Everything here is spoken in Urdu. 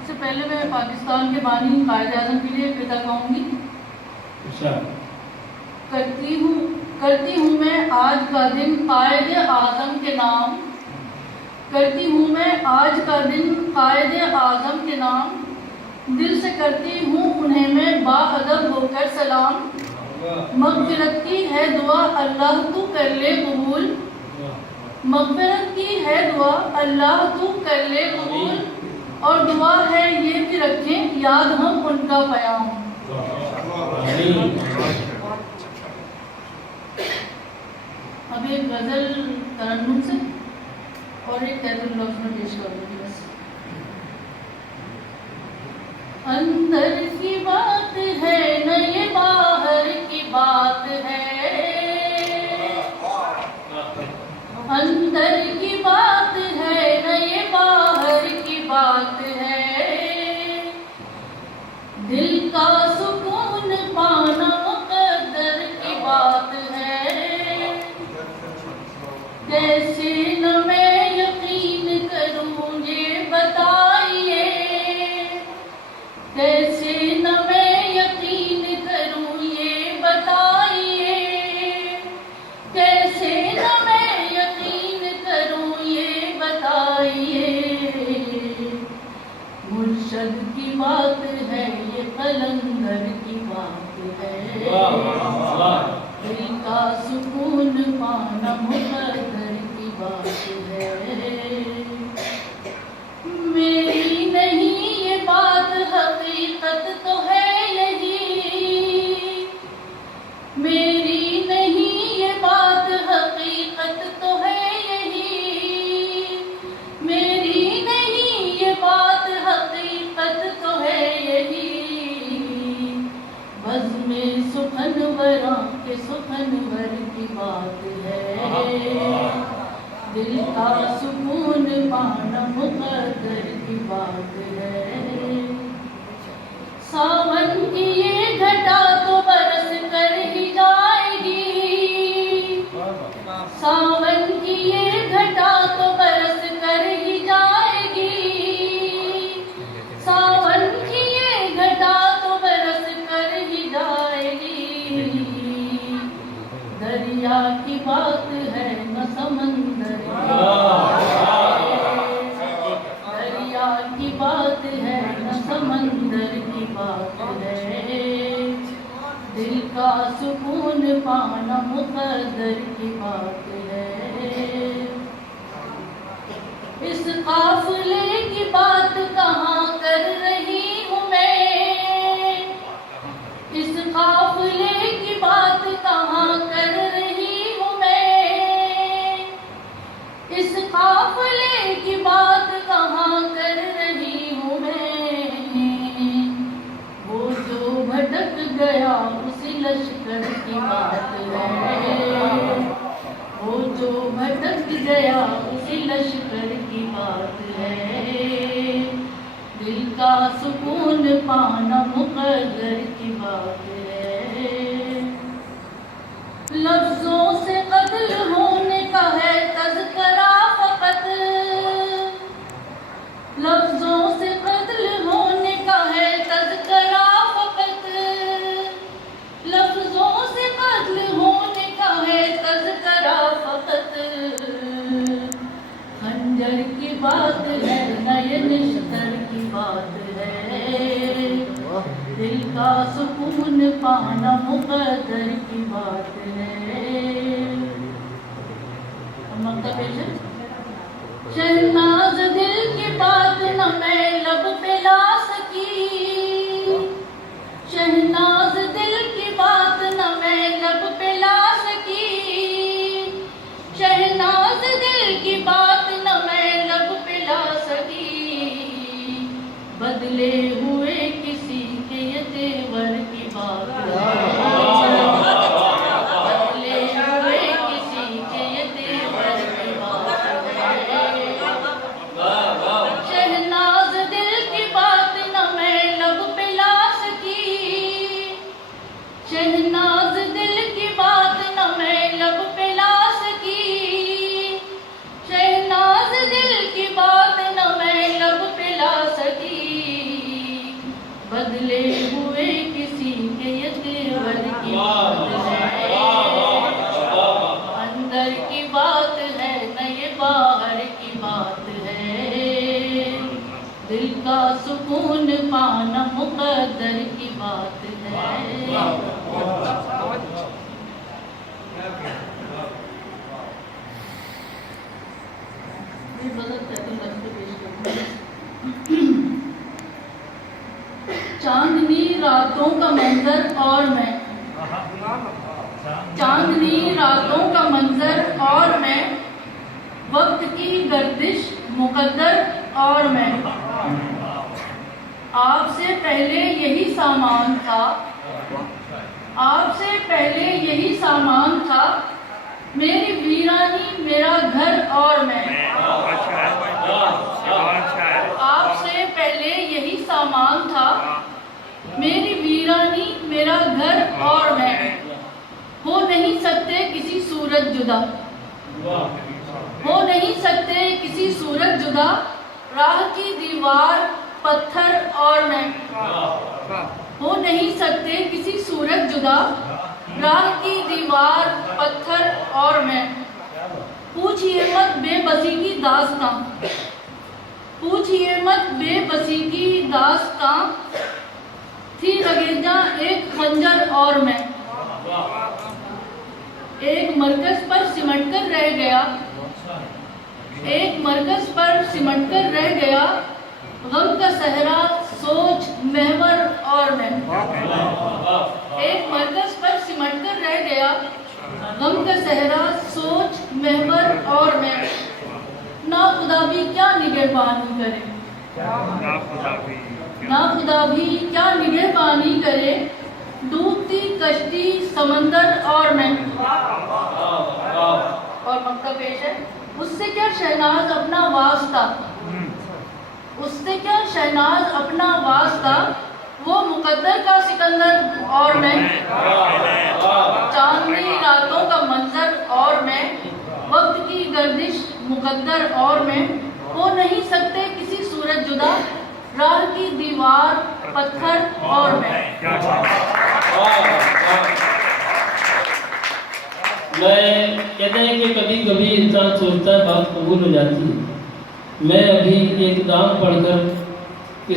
سب سے پہلے میں پاکستان کے بانی قائد اعظم کے لیے قطعہ گاؤں گی. کرتی ہوں میں آج کا دن قائد اعظم کے نام، کرتی ہوں میں آج کا دن قائد اعظم کے نام، دل سے کرتی ہوں انہیں میں با ادب ہو کر سلام. مغفرت کی ہے دعا اللہ تو کر لے قبول، مغفرت کی ہے دعا اللہ تو کر لے قبول، اور دعا ہے یہ کہ رکھیں یاد ہم ان کا پیام. اب ایک غزل ترنم سے اور ایک تحت اللفظ میں پیش کر دوں گی بس. اندر کی بات ہے نہ یہ باہر کی بات ہے، اندر کی بات ہے نہ یہ باہر کی بات ہے، دل کا سکون پانا مقدر کی بات ہے. کیسے نہ میں یقین کروں یہ بتائیے، کیسے نہ میں یقین کروں یہ بتائیے، کیسے نہ میں یقین کروں یہ بتائیے. مرشد کی بات ہے یہ قلندر کی بات ہے، دل کا سکون پانا مقدر کی بات ہے. میری نہیں یہ بات حقیقت تو ہے یہی، میری نہیں یہ بات حقیقت تو ہے یہی، میری نہیں یہ بات حقیقت تو ہے یہی. بزم سخنوراں کے سخنور کی بات ہے، دل کا سکون پانا مقدر کی بات ہے. ساون کی یہ گھٹا تو برس کر ہی جائے گی، ساون کی یہ گھٹا تو برس کر ہی جائے گی، ساون کی یہ گھٹا تو برس کر ہی جائے گی. دریا کی بات ہے نہ سمندر کی بات ہے، دریا کی بات ہے نہ سمندر کی بات ہے، دل کا سکون پانا مقدر کی بات ہے. اس قافلے کی بات کہاں کر رہی ہوں میں، اس قافلے کی بات کہاں کر رہی ہوں میں، اس قافلے کی بات کہاں کر رہی ہوں میں. وہ جو بھٹک گیا اسی لشکر کی بات ہے، وہ جو بھٹک گیا اسی لشکر کی بات ہے، دل کا سکون پانا مقدر کی بات ہے. لفظوں سے قتل ہونے کا ہے تذکرہ فقط، لفظوں سے قتل ہونے کا ہے تذکرہ فقط، لفظوں سے قتل ہونے کا ہے تذکرہ فقط. خنجر کی بات ہے نہ یہ نشتر کی بات ہے، دل کا سکون پانا مقدر کی بات ہے. شہناز دل کی بات نہ میں لب پہ لا سکی، شہناز دل کی بات نہ میں لب پہ لا سکی، شہناز دل کی بات نہ میں لب پہ لا سکی. بدلے ہوئے کسی کے یہ تیور کی بات ہے، بدلے ہوئے کسی کے یہ تیور کی بات ہے. شہناز دل کی بات نہ میں لب پہ لا سکی، یہ غلط ہے تو لفظ پیش کروں گی۔ چاندنی راتوں کا منظر اور میں، چاندنی راتوں کا منظر اور میں، وقت کی گردش مقدر اور میں، آپ سے پہلے یہی سامان تھا، آپ سے پہلے یہی سامان تھا، میری ویرانی میرا گھر اور میں، آپ سے پہلے یہی سامان تھا، میری ویرانی میرا گھر اور میں، ہو نہیں سکتے کسی صورت جدا، ہو نہیں سکتے کسی صورت جدا، راہ کی دیوار پتھر اور میں، ہو نہیں سکتے کسی صورت جدا، راہ کی دیوار پتھر اور میں، پوچھئے مت بے بسی کی داستاں، پوچھئے مت بے بسی کی داستاں، تھی رگیجاں ایک خنجر اور میں، ایک مرکز پر سمٹ کر رہ گیا، ایک مرکز پر سمٹ کر رہ گیا، غم کا صحرا سوچ محور اور میں، ایک مرکز پر سمٹ کر رہ گیا، غم کا صحرا سوچ محور اور میں، نا خدا بھی کیا نگہبانی کرے، نا خدا بھی کیا نگہبانی کرے، ڈوبتی کشتی سمندر اور میں، اور مکہ پیش ہے، اس سے کیا شہناز اپنا واسطہ، اس سے کیا شہناز اپنا واسطہ، وہ مقدر کا سکندر اور میں، چاندنی راتوں کا منظر اور میں، وقت کی گردش مقدر اور میں، ہو نہیں سکتے کسی صورت جدا، راہ کی دیوار پتھر اور میں۔ میں کہتے ہیں کہ کبھی کبھی انسان سوچتا ہے بات قبول ہو جاتی ہے، میں ابھی ایک دام پڑھ کر